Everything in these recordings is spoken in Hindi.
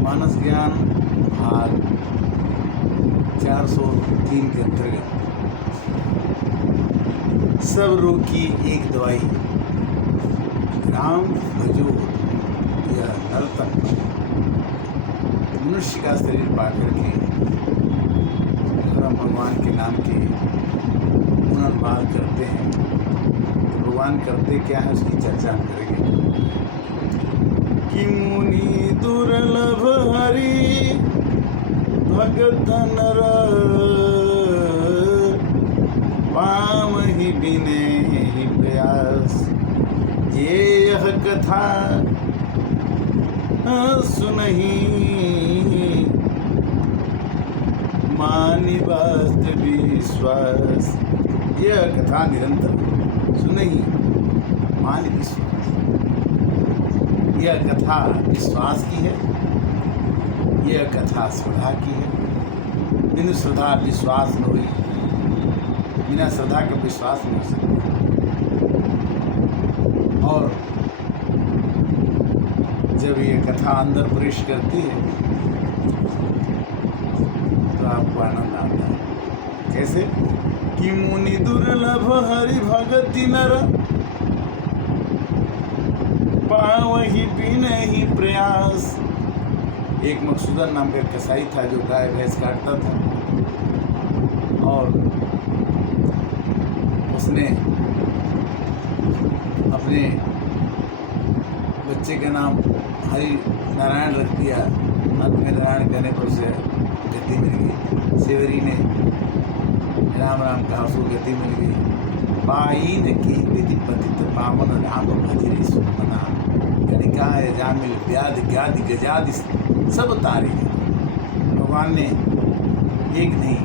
मानस ज्ञान भाग 403 के अंतर्गत सब रोग की एक दवाई राम भजो या नर्तक मनुष्य का शरीर पा करके अगर हम भगवान के नाम के पुनर्वाद करते हैं तो भगवान करते क्या है उसकी चर्चा हम करेंगे। कि मुनि दुर्लभ हरि भगत नर पावहि बिने ही प्रयास ये यह कथा सुनहि मानि वास्तव विश्वास। यह कथा निरंतर सुनहि मानि विश्वास। यह कथा विश्वास की है, यह कथा श्रद्धा की है। बिनु श्रद्धा विश्वास न हुई, बिना श्रद्धा का विश्वास नहीं हो सकता। और जब ये कथा अंदर प्रवेश करती है तो आपको आनंद आता है। कैसे? कि मुनि दुर्लभ हरि भगति नर पावहि बिनहि प्रयास। एक मकसूदन नाम का कसाई था जो गाय भैंस काटता था और उसने अपने बच्चे का नाम हरि नारायण रख दिया। अंत में नारायण कहने पर उसे गति मिल गई। सेवरी ने राम राम कहा, उसको गति मिल गई। पाइन की विधि पतित पावन राम भजरे सुमना गणिकाय जामिल व्याध ज्ञादि गजादि सब तारे। भगवान ने एक नहीं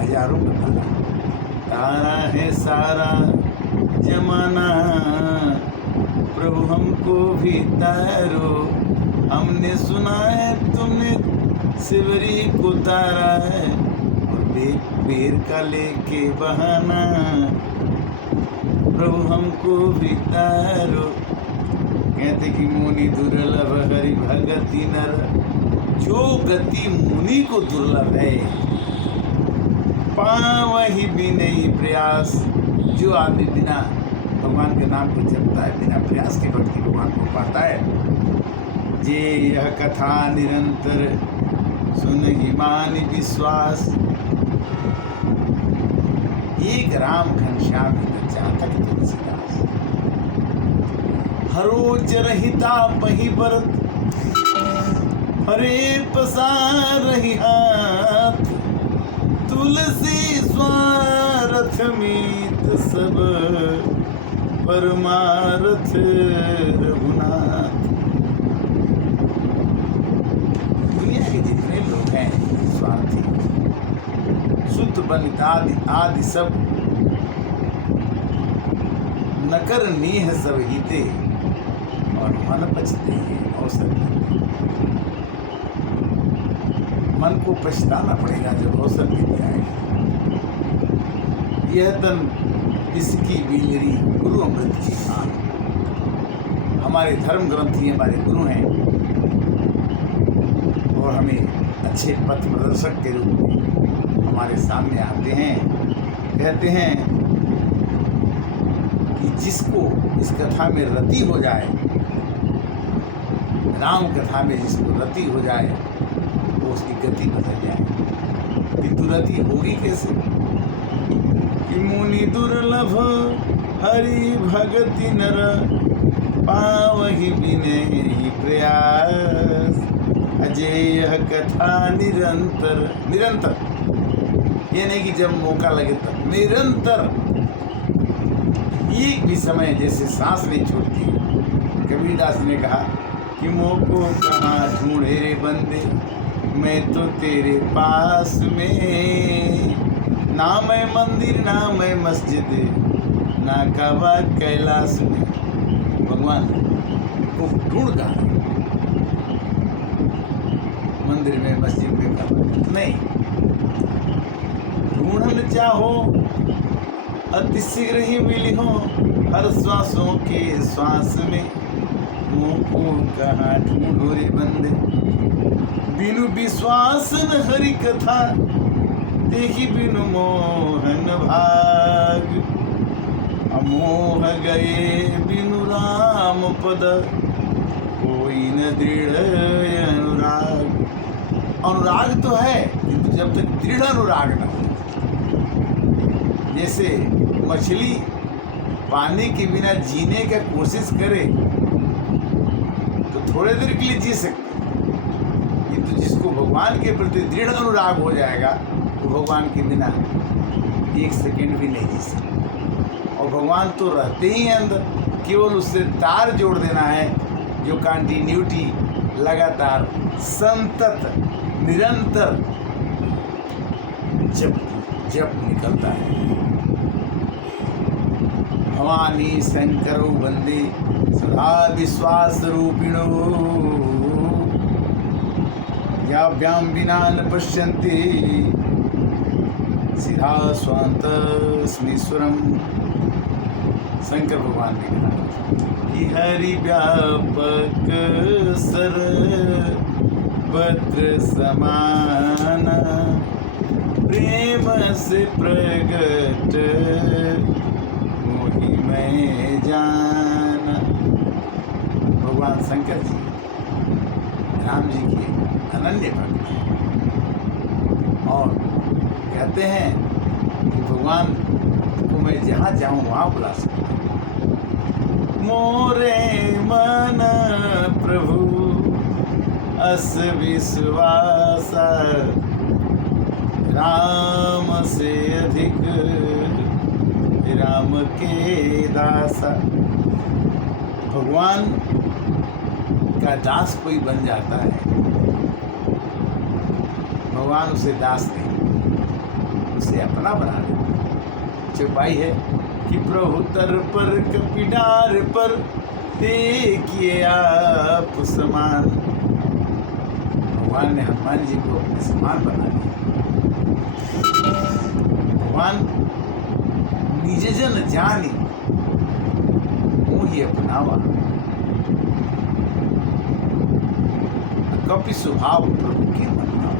हजारों का तारा। तारा है सारा जमाना प्रभु हमको भी तारो। हमने सुना है तुमने सिवरी को तारा है और बेर का लेके बहाना प्रभु हमको भी तारो। कहते कि मुनि दुर्लभ हरि भगति नर। जो गति मुनि को दुर्लभ है पावहि बिनहि प्रयास। जो आदमी बिना भगवान के नाम को जपता है, बिना प्रयास के भक्ति भगवान को पाता है। जे यह कथा निरंतर सुनहि मानि विश्वास। एक राम घनश्याम जातक तुलसीदास हरो जरहिता पही बरत हरे पसारहि हाथ। तुलसी स्वार्थ मीत सब परमार्थ रघुनाथ। दुनिया के जितने लोग हैं स्वार्थी, शुद्ध बनित आदि सब नकर नीह सब हिते और मन पछते हैं अवसर। मन को पछताना पड़ेगा जब अवसर मिल जाएगा। यह तन इसकी बीलरी गुरु अमृत की खान। हमारे धर्म ग्रंथी हमारे गुरु हैं और हमें अच्छे पथ प्रदर्शक के रूप में हमारे सामने आते हैं। कहते हैं कि जिसको इस कथा में रति हो जाए, राम कथा में जिसको रति हो जाए तो उसकी गति बदल जाए। किंतु रति होगी कैसे? कि मुनि दुर्लभ हरि भगति नर पावहि बिनहि प्रयास। अजय यह कथा निरंतर। निरंतर ये नहीं कि जब मौका लगे तब, निरंतर। एक भी समय जैसे सांस नहीं छूटती। कबीरदास ने कहा कि मोको कहाँ ढूंढे रे बंदे, मैं तो तेरे पास में। ना मैं मंदिर ना मैं मस्जिद ना काबा कैलाश में। भगवान को ढूंढ कर मंदिर में मस्जिद में काबा नहीं। ढूंढन चाहो अति शीघ्र ही मिली हो हर श्वासों के श्वास में। मुँह को कहाँ ढूंढो रे बंदे। बिनु विश्वास न हरि कथा, देखी बिनु मोहन भाग। अमोह गए बिनु राम पद, कोई न दृढ़ अनुराग। अनुराग तो है, किंतु जब तक दृढ़ अनुराग न हो। जैसे मछली पानी के बिना जीने का कोशिश करे तो थोड़े देर के लिए जी सकती, किंतु जिसको भगवान के प्रति दृढ़ अनुराग हो जाएगा वो भगवान के बिना एक सेकंड भी नहीं जी सकता। और भगवान तो रहते ही अंदर, केवल उससे तार जोड़ देना है, जो कंटिन्यूटी लगातार संतत निरंतर जब निकलता है। भवानी शंकरो वंदे सदा विश्वास रूपिणो, याभ्यां विना न पश्यन्ति सिधा स्वान्तस्मीश्वरम्। शंकर भगवान ने कहा कि हरि व्यापक सर्वत्र समान, प्रेम से प्रगट मोहि मैं जान। भगवान शंकर जी राम जी की अनन्य भक्त हैं और कहते हैं कि भगवान को मैं जहाँ चाहूँ वहाँ बुला सकता हूँ। मोरे मन प्रभु अस विश्वास, राम से अधिक राम के दासा। भगवान का दास कोई बन जाता है, भगवान उसे दास नहीं, उसे अपना बना लेता। चौपाई है कि प्रभु तर पर कपिडार पर, देखिए आप समान। भगवान ने हनुमान जी को अपने समान बना दिया। भगवान निज जन जानी मोहि अपनावा, कपि स्वभाव प्रभु के मनवा।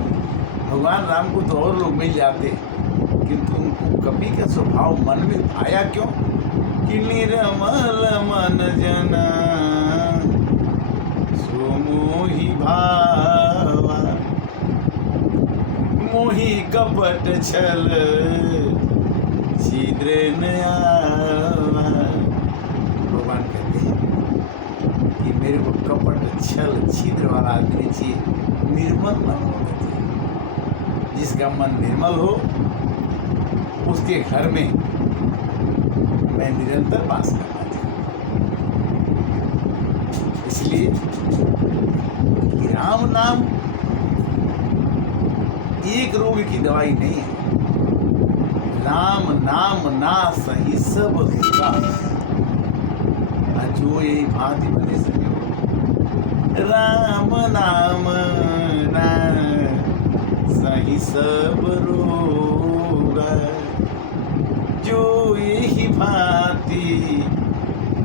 भगवान राम को तो और लोग मिल जाते, किंतु उनको कपि का स्वभाव मन में आया क्यों? कि निर्मल मन जना सो मोहि भावा, मोहि कपट छल छिद्र न आवा। भगवान कहते हैं कि मेरे को कपट छल छिद्र वाला आदमी चाहिए, निर्मल मन होना चाहिए। जिसका मन निर्मल हो उसके घर में मैं निरंतर वास करना चाहता। इसलिए राम नाम एक रोग की दवाई नहीं है। राम नाम ना सही सब रोगा, जो ये भांति बने सके। राम नाम ना सही सब रोगा, जो यही भांति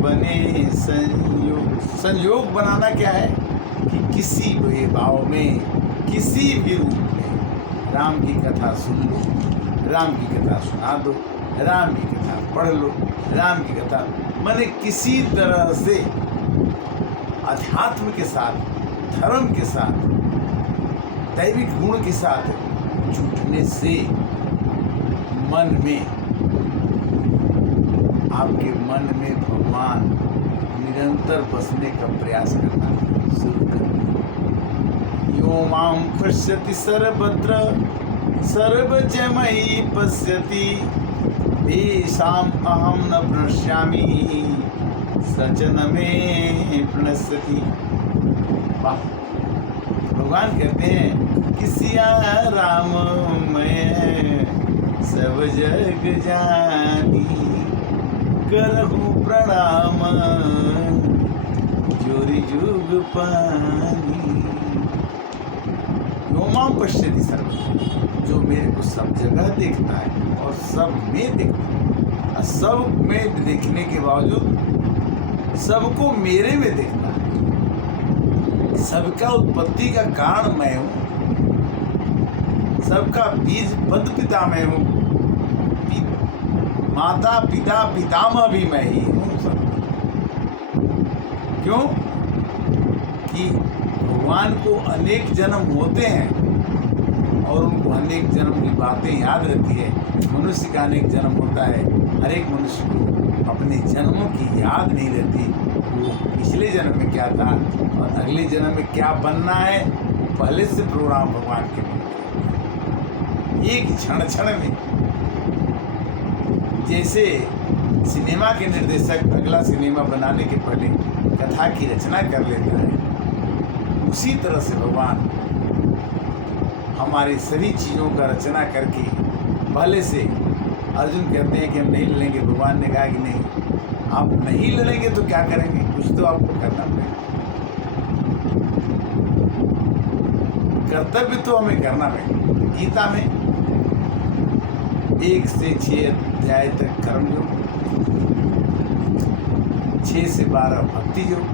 बने संयोग। संयोग बनाना क्या है कि किसी भी भाव में, किसी भी रूप में राम की कथा सुन लो, राम की कथा सुना दो, राम की कथा पढ़ लो, राम की कथा माने किसी तरह से अध्यात्म के साथ, धर्म के साथ, दैविक गुण के साथ जुटने से मन में, आपके मन में भगवान निरंतर बसने का प्रयास करना शुरू कर। यो मां पश्यति सर्वत्र सर्वजमयि पश्यति, तेषाम् अहं न प्रणश्यामि सच न मे प्रणश्यति। वाह! भगवान कहते हैं कि सिया राम मैं सब जग जानी, करहु प्रणाम जोरी जुग पानी। योमां पश्यति सर्वत्र, जो मेरे को सब जगह देखता है और सब में देखता है, और सब में देखने के बावजूद सबको मेरे में देखता है। सबका उत्पत्ति का कारण मैं हूँ, सबका बीज पद पिता मैं हूँ, माता पिता पितामह भी मैं ही हूँ सब। क्यों कि भगवान को अनेक जन्म होते हैं और उनको अनेक जन्म की बातें याद रहती है। मनुष्य का अनेक जन्म होता है, हर एक मनुष्य को अपने जन्मों की याद नहीं रहती, वो पिछले जन्म में क्या था और अगले जन्म में क्या बनना है, पहले से प्रोग्राम भगवान के मन में एक क्षण क्षण में। जैसे सिनेमा के निर्देशक अगला सिनेमा बनाने के पहले कथा की रचना कर लेता है, उसी तरह से भगवान हमारी सभी चीज़ों का रचना करके पहले से। अर्जुन कहते हैं कि हम नहीं लड़ेंगे, भगवान ने कहा कि नहीं, आप नहीं लड़ेंगे तो क्या करेंगे, कुछ तो आपको करना पड़ेगा, कर्तव्य तो हमें करना पड़ेगा। गीता में 1 से 6 अध्याय तक कर्मयोग, 6 से 12 भक्ति योग,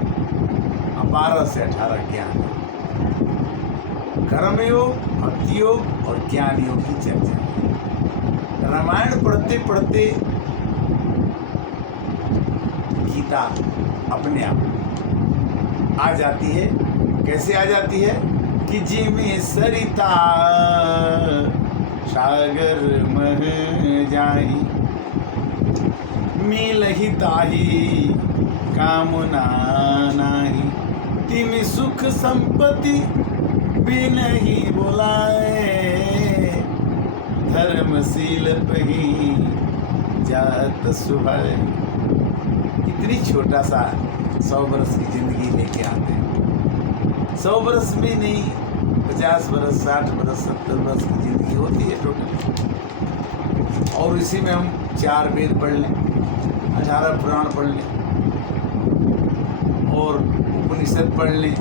12 से 18 ज्ञान। कर्मयोग, भक्ति योग और ज्ञान योग की चर्चा। रामायण पढ़ते पढ़ते गीता अपने आप आ जाती है। कैसे आ जाती है कि जिमें सरिता सागर मह जाई, मिलहि ताहि कामना नाही, तिमि सुख संपत्ति बिनहि बुलाए, धर्मशील पही जात सुभाए। इतनी छोटा सा 100 बरस की जिंदगी लेके आते हैं। 100 बरस में नहीं, 50 बरस, 60 बरस, 70 बरस की जिंदगी होती है टोटल। और इसी में हम 4 वेद पढ़ लें, 18 पुराण पढ़ लें और उपनिषद पढ़ लें,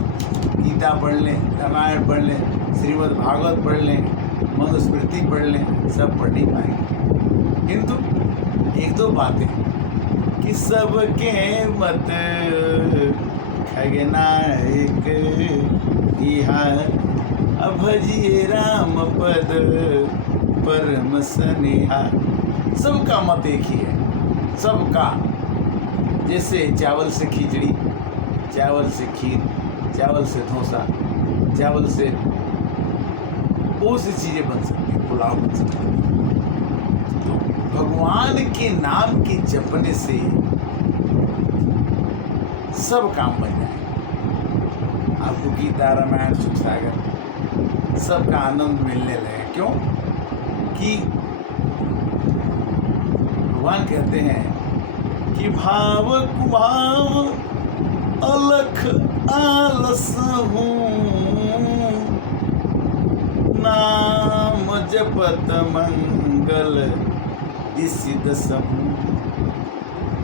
गीता पढ़ लें, रामायण पढ़ लें, श्रीमद् भागवत पढ़ लें, मनुस्मृति पढ़ लें, सब पढ़ नहीं पाएंगे। किंतु 1-2 बातें कि सबके मत खगनायक इहा, अभजिए राम पद परम सनेहा। सबका मत एक ही है, सबका। जैसे चावल से खिचड़ी, चावल से खीर, चावल से डोसा, चावल से बहुत सी चीज़ें बन सकती हैं, पुलाव बन सकता है। तो भगवान के नाम के जपने से सब काम बन जाए। आपको गीता, रामायण, सुख सागर सबका आनंद मिलने लगे। क्यों कि भगवान कहते हैं कि भाव कुभाव अलख आलस हूँ, नाम जपत मंगल सिद्ध समूह।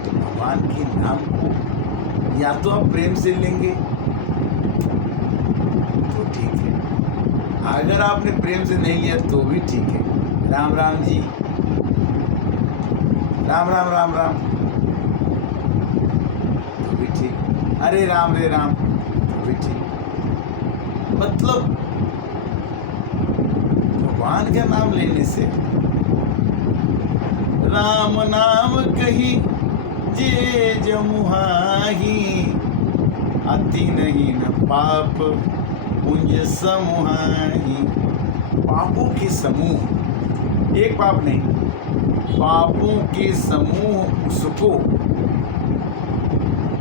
भगवान के नाम को या तो आप प्रेम से लेंगे तो ठीक है, अगर आपने प्रेम से नहीं लिया तो भी ठीक है। राम राम जी, राम राम राम राम तो भी ठीक, अरे राम रे राम तो भी ठीक। मतलब भगवान का नाम लेने से, राम नाम कही जे जमुहाही, अति नहीं न पाप पुंज समूहाही। पापों के समूह, एक पाप नहीं, पापों के समूह उसको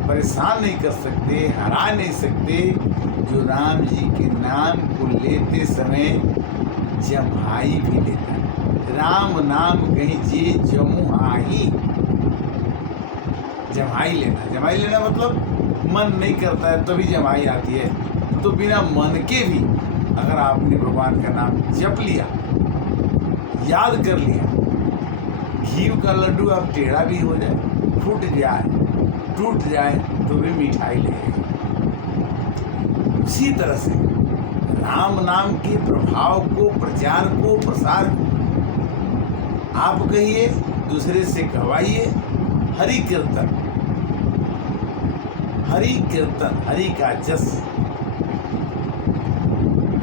परेशान नहीं कर सकते, हरा नहीं सकते, जो राम जी के नाम को लेते समय जम्हाई भी लेता है। राम नाम कहीं जे जमुहाई, जम्हाई लेना। जम्हाई लेना मतलब मन नहीं करता है तभी जम्हाई आती है। तो बिना मन के भी अगर आपने भगवान का नाम जप लिया, याद कर लिया, घी का लड्डू आप टेढ़ा भी हो जाए, फूट जाए, टूट जाए तो भी मिठाई लगेगी। उसी तरह से राम नाम के प्रभाव को, प्रचार को, प्रसार को आप कहिए, दूसरे से कहवाइए। हरि कीर्तन, हरि कीर्तन, हरि का जस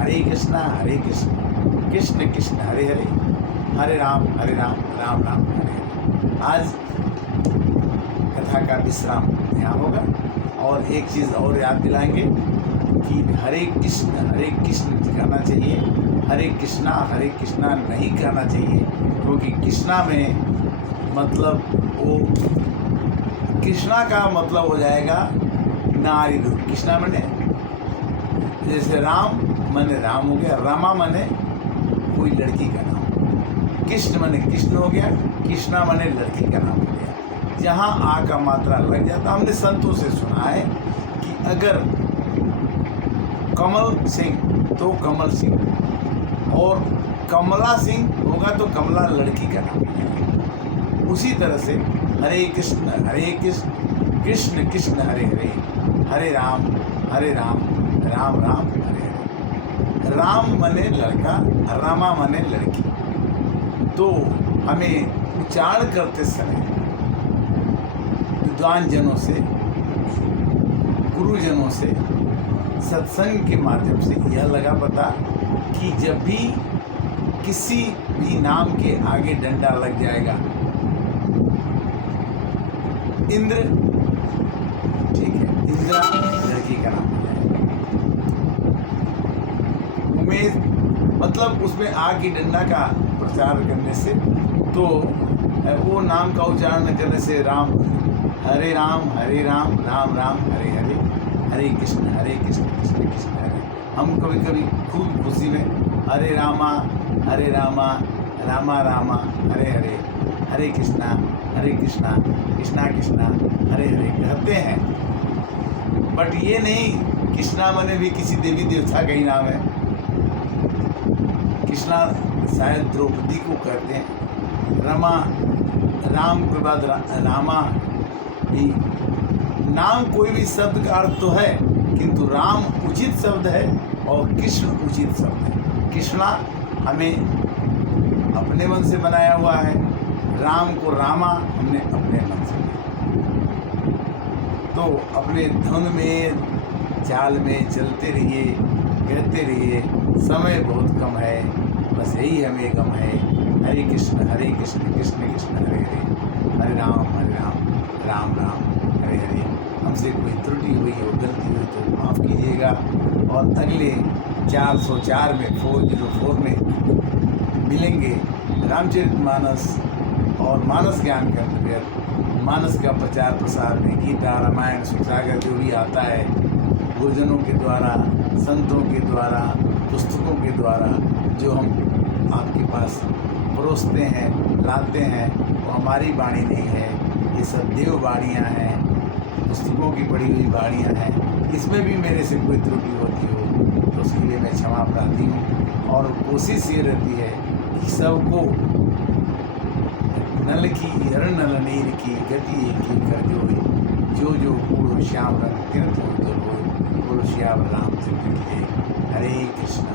हरे कृष्णा कृष्ण कृष्ण हरे हरे, हरे राम राम राम हरे हरे। आज कथा का विश्राम यहाँ होगा और एक चीज़ और याद दिलाएंगे कि हरे कृष्ण कहना चाहिए, हरे कृष्णा नहीं कहना चाहिए, क्योंकि कृष्णा में मतलब वो कृष्णा का मतलब हो जाएगा नारी रूप। कृष्णा मने जैसे राम मने राम हो गया, रमा मने कोई लड़की का नाम, कृष्ण मने कृष्ण हो गया, कृष्णा मने लड़की का नाम हो गया। जहाँ आ का मात्रा लग जाता, हमने संतों से सुना है कि अगर कमल सिंह तो कमल सिंह और कमला सिंह होगा तो कमला लड़की का नाम है। उसी तरह से हरे कृष्ण कृष्ण कृष्ण हरे हरे, हरे राम राम राम हरे हरे। राम मने लड़का, रामा मने लड़की। तो हमें उच्चारण करते समय विद्वान जनों से, गुरुजनों से, सत्संग के माध्यम से यह लगा पता कि जब भी किसी भी नाम के आगे डंडा लग जाएगा, इंद्र, ठीक है, इंद्रा लड़की का नाम हो जाएगा। उमेश मतलब उसमें आग की डंडा का प्रचार करने से, तो वो नाम का उच्चारण करने से राम, हरे राम राम राम हरे हरे, हरे कृष्ण कृष्ण कृष्ण हरे। हम कभी कभी खूब खुशी में हरे रामा रामा रामा हरे हरे, हरे कृष्णा कृष्णा कृष्णा हरे हरे कहते हैं। बट ये नहीं कृष्णा मने भी किसी देवी देवता का ही नाम है। कृष्णा शायद द्रौपदी को कहते हैं। रमा, राम के बाद रामा भी। नाम कोई भी शब्द का अर्थ तो है, किंतु राम उचित शब्द है और कृष्ण उचित शब्द है। कृष्णा हमें अपने मन से बनाया हुआ है, राम को रामा हमने अपने मन से बनाया। तो अपने धुन में, चाल में चलते रहिए, कहते रहिए, समय बहुत कम है, बस यही हमें गम है। हरे कृष्ण कृष्ण कृष्ण हरे हरे, हरे राम राम राम हरे हरे। हमसे कोई त्रुटि हुई हो, गलती हुई तो माफ़ कीजिएगा। और अगले 404 में 404 में मिलेंगे रामचरितमानस और मानस ज्ञान के अंतर्गत मानस का प्रचार प्रसार में गीता, रामायण, सुखसागर जो भी आता है गुरुजनों के द्वारा, संतों के द्वारा, पुस्तकों के द्वारा जो हम आपके पास परोसते हैं, लाते हैं, वो हमारी वाणी नहीं है, ये सब देव वाणियाँ हैं, पुस्तकों की पढ़ी हुई वाणियाँ हैं। इसमें भी मेरे से कोई त्रुटि होती हो तो उसके लिए मैं क्षमा प्रार्थी हूँ। और कोशिश ये रहती है कि सबको नल की हर नल नीर की गति एक ही कर जो जो कूड़ो श्याम रंग तीर्थ बोलो श्याम रामचंद्र के। हरे कृष्णा।